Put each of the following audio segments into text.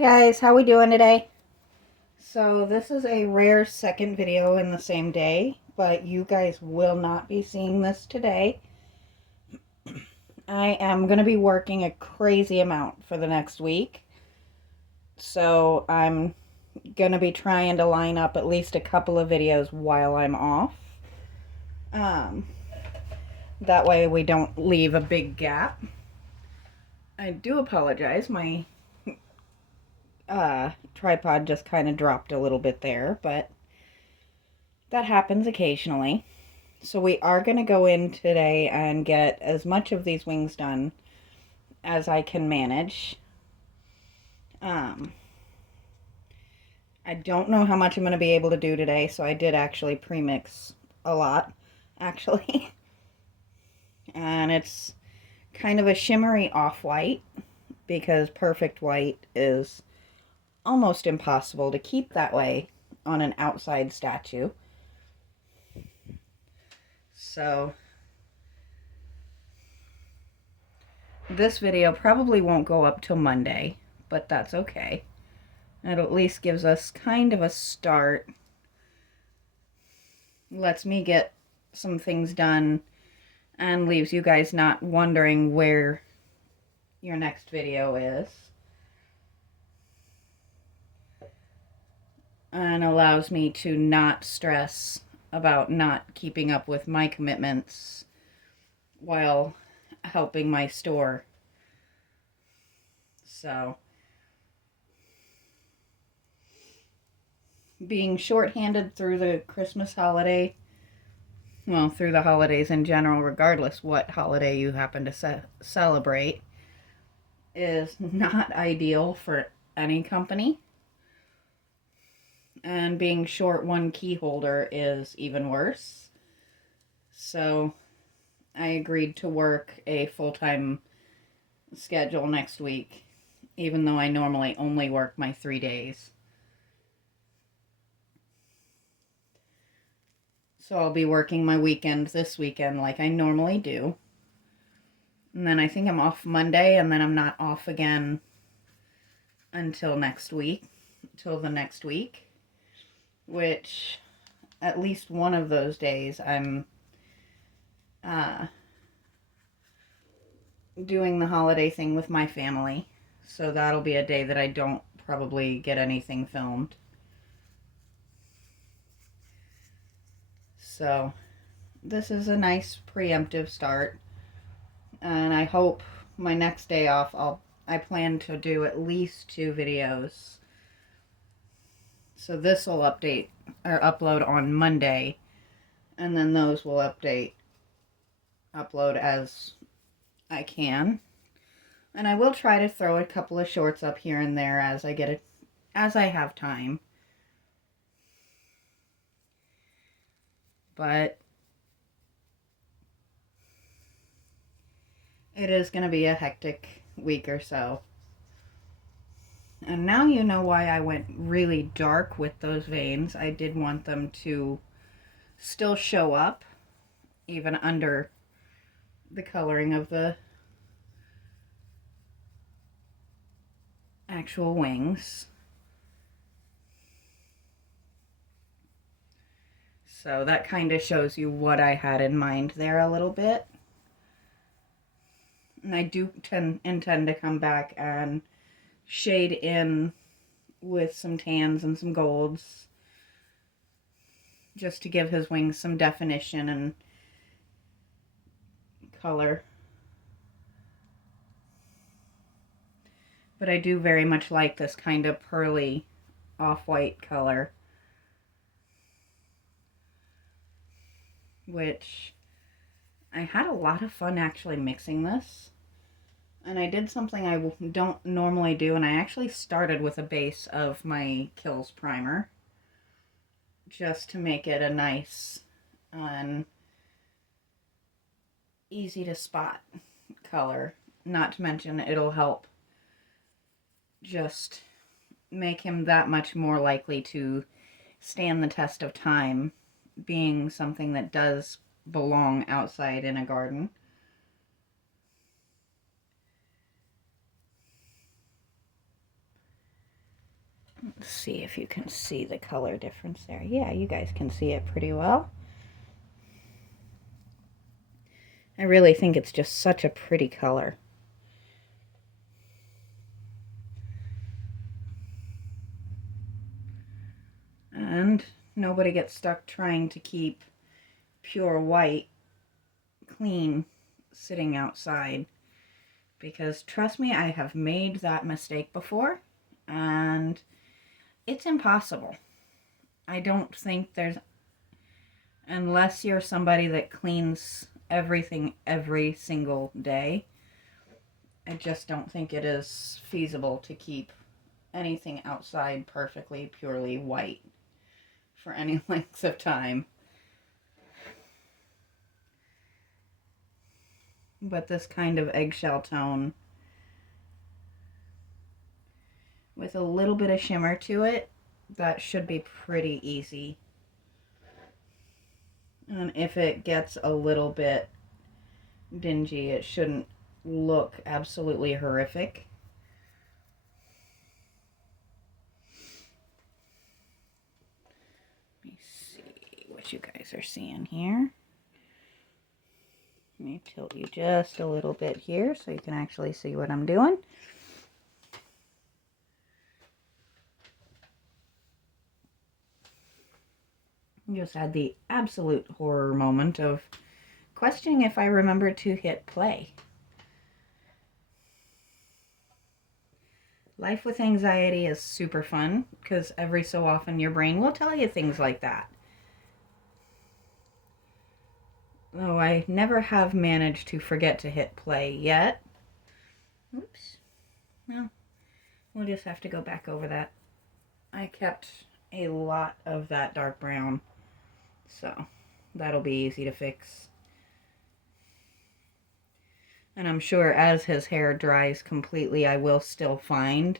Hi guys, how we doing today? So this is a rare second video in the same day, but you guys will not be seeing this today. I am going to be working a crazy amount for the next week. So I'm going to be trying to line up at least a couple of videos while I'm off. Um, that way we don't leave a big gap. I do apologize. My tripod just kind of dropped a little bit there, but that happens occasionally. So we are going to go in today and get as much of these wings done as I can manage. Um, I don't know how much I'm going to be able to do today, so I did actually pre-mix a lot, actually. And it's kind of a shimmery off-white, because perfect white is almost impossible to keep that way on an outside statue. So this video probably won't go up till Monday, but that's okay. It at least gives us kind of a start. Lets me get some things done and leaves you guys not wondering where your next video is. And allows me to not stress about not keeping up with my commitments while helping my store. So, being short-handed through the Christmas holiday, well, through the holidays in general, regardless what holiday you happen to celebrate, is not ideal for any company. And being short one key holder is even worse. So I agreed to work a full-time schedule next week, even though I normally only work my 3 days. So I'll be working my weekend this weekend like I normally do. And then I think I'm off Monday, and then I'm not off again until next week, till the next week, which at least one of those days I'm doing the holiday thing with my family. So that'll be a day that I don't probably get anything filmed. So this is a nice preemptive start. And I hope my next day off I plan to do at least 2 videos. So this will upload on Monday, and then those will upload as I can. And I will try to throw a couple of shorts up here and there as I have time. But it is going to be a hectic week or so. And now you know why I went really dark with those veins. I did want them to still show up, even under the coloring of the actual wings. So that kind of shows you what I had in mind there a little bit. And I do intend to come back and shade in with some tans and some golds, just to give his wings some definition and color. But I do very much like this kind of pearly off-white color, which I had a lot of fun actually mixing this. And I did something I don't normally do, and I actually started with a base of my Kills primer, just to make it a nice and easy to spot color. Not to mention it'll help just make him that much more likely to stand the test of time, being something that does belong outside in a garden. Let's see if you can see the color difference there. Yeah, you guys can see it pretty well. I really think it's just such a pretty color. And nobody gets stuck trying to keep pure white clean sitting outside, because trust me, I have made that mistake before and it's impossible. I don't think there's, unless you're somebody that cleans everything every single day, I just don't think it is feasible to keep anything outside perfectly purely white for any length of time. But this kind of eggshell tone with a little bit of shimmer to it, that should be pretty easy. And if it gets a little bit dingy, it shouldn't look absolutely horrific. Let me see what you guys are seeing here. Let me tilt you just a little bit here so you can actually see what I'm doing. Just had the absolute horror moment of questioning if I remembered to hit play. Life with anxiety is super fun because every so often your brain will tell you things like that. Though I never have managed to forget to hit play yet. Oops. Well, we'll just have to go back over that. I kept a lot of that dark brown, so that'll be easy to fix. And I'm sure as his hair dries completely, I will still find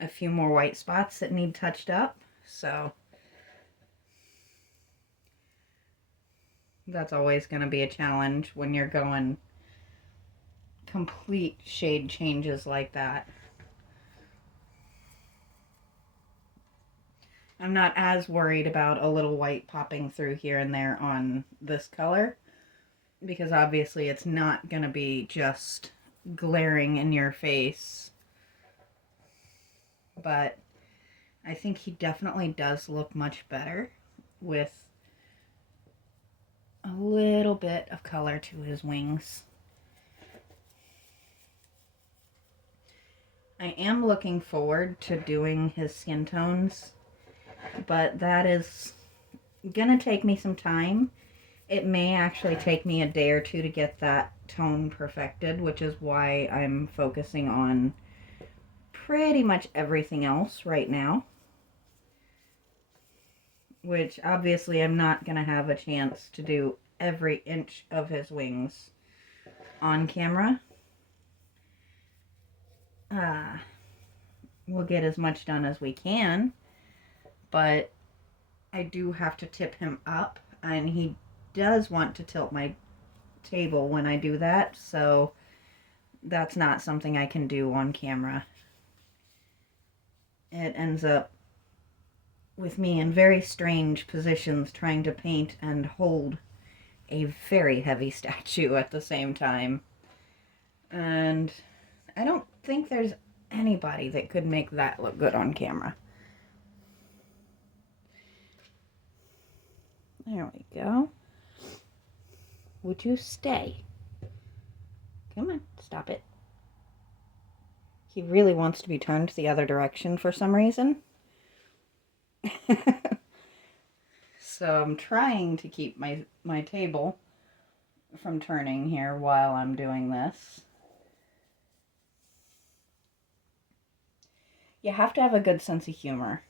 a few more white spots that need touched up. So that's always going to be a challenge when you're going complete shade changes like that. I'm not as worried about a little white popping through here and there on this color, because obviously it's not going to be just glaring in your face. But I think he definitely does look much better with a little bit of color to his wings. I am looking forward to doing his skin tones, but that is gonna take me some time. It may actually take me a day or two to get that tone perfected, which is why I'm focusing on pretty much everything else right now. Which obviously I'm not gonna have a chance to do every inch of his wings on camera. We'll get as much done as we can, but I do have to tip him up, and he does want to tilt my table when I do that, so that's not something I can do on camera. It ends up with me in very strange positions trying to paint and hold a very heavy statue at the same time. And I don't think there's anybody that could make that look good on camera. There we go. Would you stay? Come on, stop it. He really wants to be turned the other direction for some reason. So I'm trying to keep my table from turning here while I'm doing this. You have to have a good sense of humor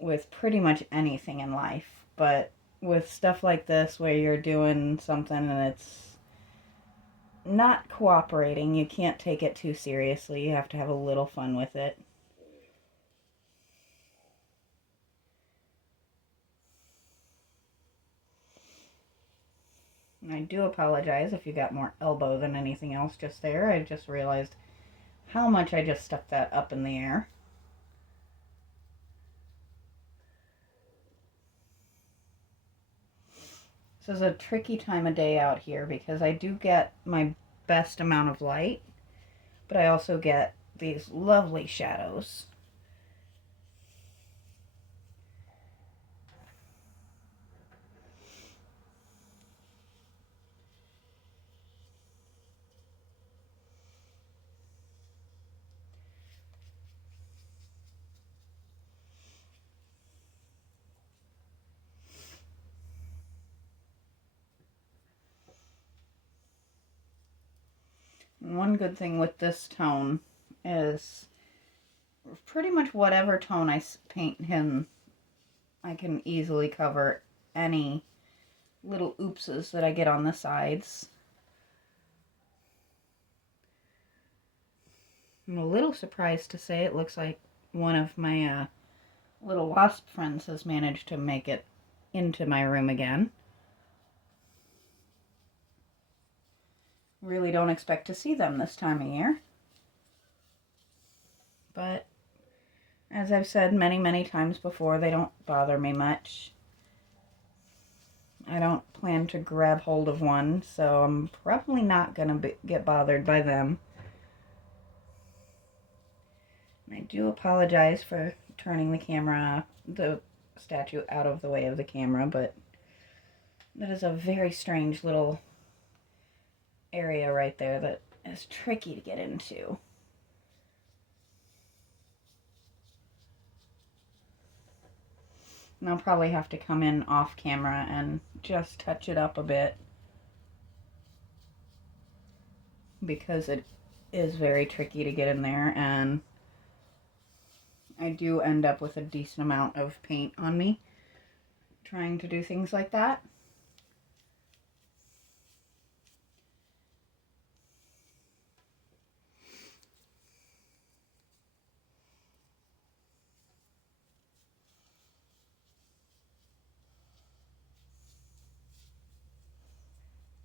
with pretty much anything in life, but with stuff like this where you're doing something and it's not cooperating, you can't take it too seriously. You have to have a little fun with it. I do apologize if you got more elbow than anything else just there. I just realized how much I just stuck that up in the air. This is a tricky time of day out here because I do get my best amount of light, but I also get these lovely shadows. And one good thing with this tone is pretty much whatever tone I paint him, I can easily cover any little oopses that I get on the sides. I'm a little surprised to say it looks like one of my little wasp friends has managed to make it into my room again. Really don't expect to see them this time of year. But as I've said many, many times before, they don't bother me much. I don't plan to grab hold of one, so I'm probably not going to get bothered by them. I do apologize for turning the statue out of the way of the camera, but that is a very strange little area right there that is tricky to get into. And I'll probably have to come in off camera and just touch it up a bit because it is very tricky to get in there, and I do end up with a decent amount of paint on me trying to do things like that.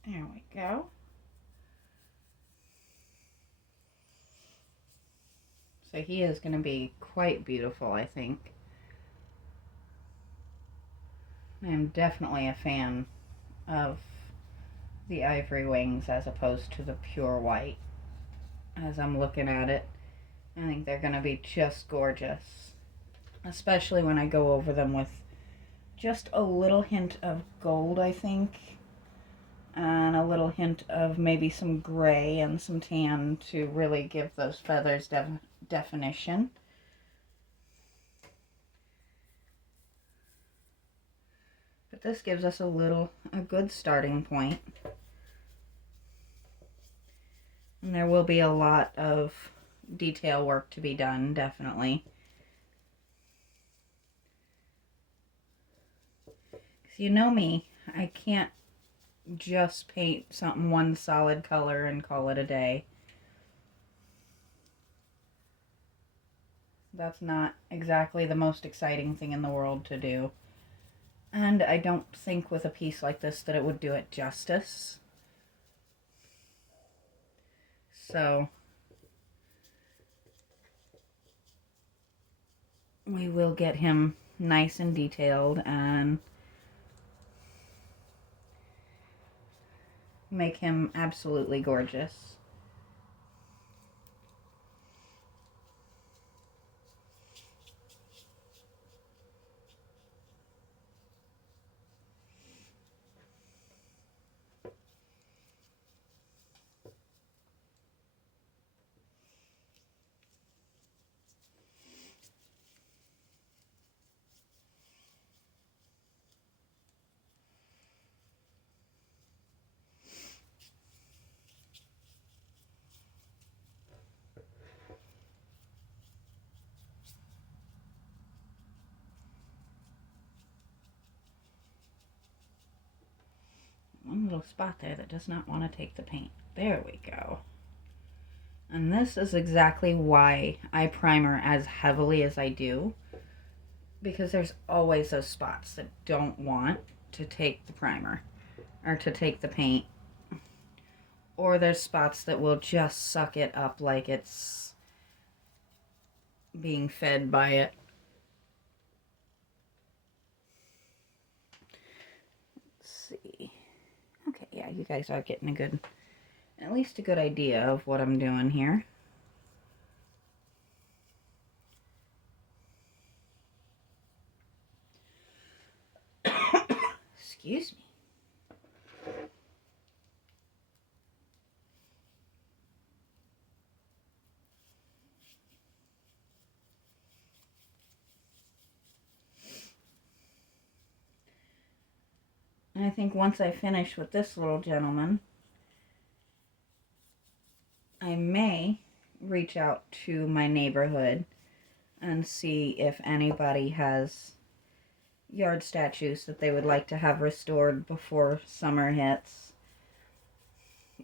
There we go. So he is going to be quite beautiful, I think. I'm definitely a fan of the ivory wings as opposed to the pure white. As I'm looking at it, I think they're going to be just gorgeous. Especially when I go over them with just a little hint of gold, I think. And a little hint of maybe some gray and some tan to really give those feathers definition. But this gives us a good starting point. And there will be a lot of detail work to be done, definitely. Because you know me, I can't just paint something one solid color and call it a day. That's not exactly the most exciting thing in the world to do. And I don't think with a piece like this that it would do it justice. So we will get him nice and detailed and make him absolutely gorgeous. One little spot there that does not want to take the paint. There we go. And this is exactly why I primer as heavily as I do. Because there's always those spots that don't want to take the primer or to take the paint. Or there's spots that will just suck it up like it's being fed by it. Let's see. guys are getting at least a good idea of what I'm doing here. Excuse me. And I think once I finish with this little gentleman, I may reach out to my neighborhood and see if anybody has yard statues that they would like to have restored before summer hits.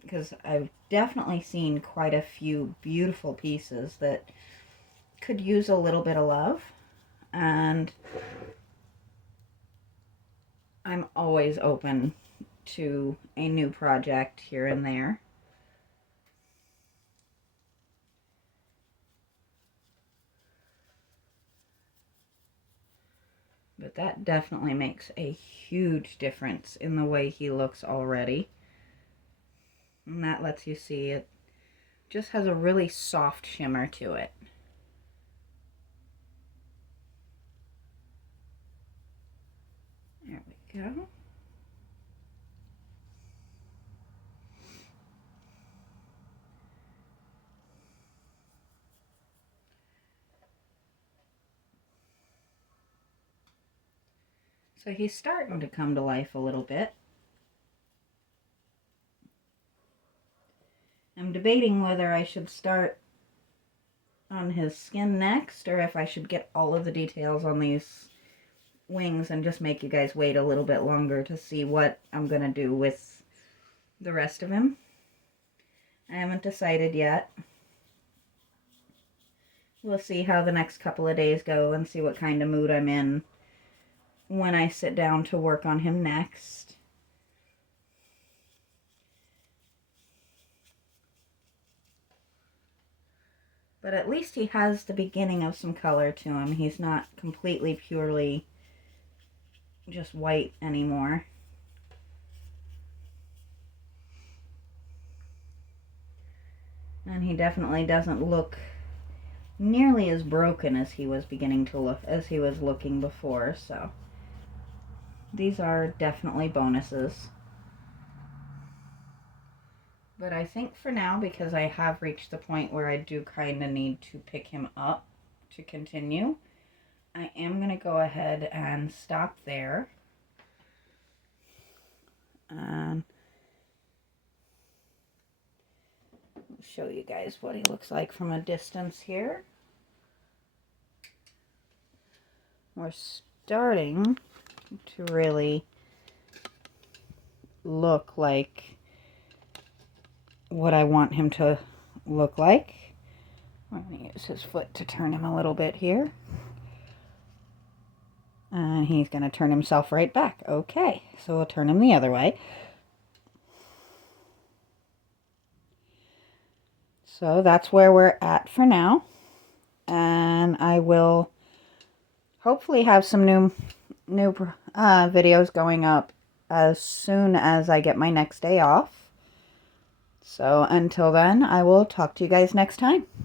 Because I've definitely seen quite a few beautiful pieces that could use a little bit of love. And I'm always open to a new project here and there. But that definitely makes a huge difference in the way he looks already. And that lets you see it just has a really soft shimmer to it. There we go. So he's starting to come to life a little bit. I'm debating whether I should start on his skin next or if I should get all of the details on these wings and just make you guys wait a little bit longer to see what I'm going to do with the rest of him. I haven't decided yet. We'll see how the next couple of days go and see what kind of mood I'm in when I sit down to work on him next. But at least he has the beginning of some color to him. He's not completely purely just white anymore. And he definitely doesn't look nearly as broken as he was looking before, so these are definitely bonuses. But I think for now, because I have reached the point where I do kind of need to pick him up to continue, I am going to go ahead and stop there. And I'll show you guys what he looks like from a distance here. We're starting to really look like what I want him to look like. I'm going to use his foot to turn him a little bit here. And he's going to turn himself right back. Okay, so we'll turn him the other way. So that's where we're at for now. And I will hopefully have some new videos going up as soon as I get my next day off. So until then, I will talk to you guys next time.